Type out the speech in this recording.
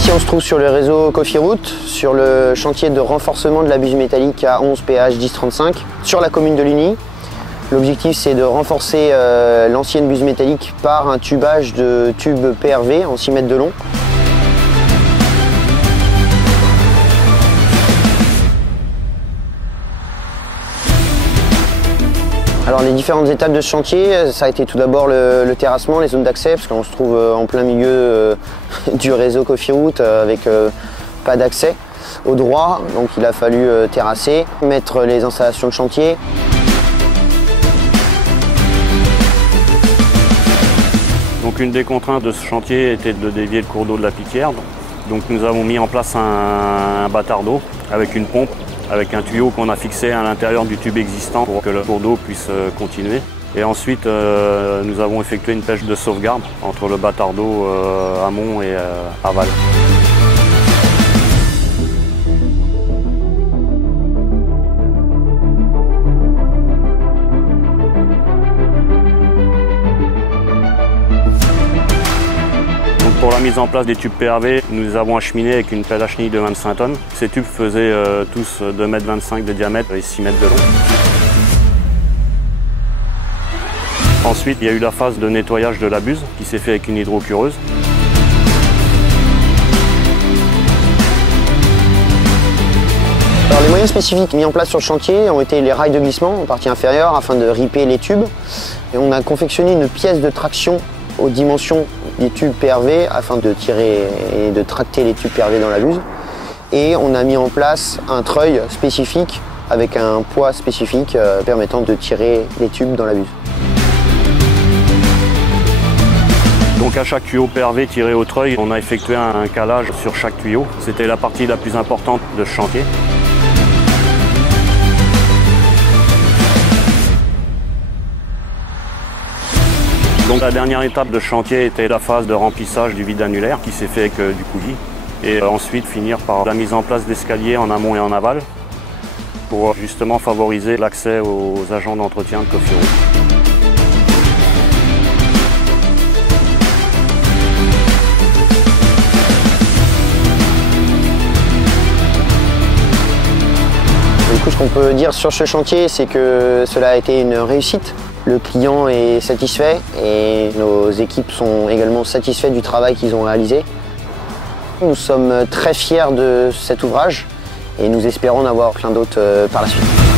Ici on se trouve sur le réseau Cofiroute, sur le chantier de renforcement de la buse métallique A11 PH 1035 sur la commune de Ligny. L'objectif c'est de renforcer l'ancienne buse métallique par un tubage de tubes PRV en 6 mètres de long. Alors les différentes étapes de ce chantier, ça a été tout d'abord le terrassement, les zones d'accès, parce qu'on se trouve en plein milieu du réseau Cofiroute avec pas d'accès au droit, donc il a fallu terrasser, mettre les installations de chantier. Donc une des contraintes de ce chantier était de dévier le cours d'eau de la Piquière. Donc nous avons mis en place un bâtard d'eau avec une pompe, avec un tuyau qu'on a fixé à l'intérieur du tube existant pour que le cours d'eau puisse continuer. Et ensuite, nous avons effectué une pêche de sauvegarde entre le bâtard d'eau amont et aval. Pour la mise en place des tubes PRV, nous avons acheminé avec une pelle à chenille de 25 tonnes. Ces tubes faisaient tous 2,25 m de diamètre et 6 mètres de long. Ensuite, il y a eu la phase de nettoyage de la buse qui s'est fait avec une hydrocureuse. Alors, les moyens spécifiques mis en place sur le chantier ont été les rails de glissement en partie inférieure afin de ripper les tubes. Et on a confectionné une pièce de traction aux dimensions des tubes PRV afin de tirer et de tracter les tubes PRV dans la buse. Et on a mis en place un treuil spécifique avec un poids spécifique permettant de tirer les tubes dans la buse. Donc à chaque tuyau PRV tiré au treuil, on a effectué un calage sur chaque tuyau. C'était la partie la plus importante de ce chantier. Donc la dernière étape de chantier était la phase de remplissage du vide annulaire qui s'est fait avec du coulis. Et ensuite finir par la mise en place d'escaliers en amont et en aval pour justement favoriser l'accès aux agents d'entretien de Cofiroute. Du coup, ce qu'on peut dire sur ce chantier, c'est que cela a été une réussite. Le client est satisfait et nos équipes sont également satisfaites du travail qu'ils ont réalisé. Nous sommes très fiers de cet ouvrage et nous espérons en avoir plein d'autres par la suite.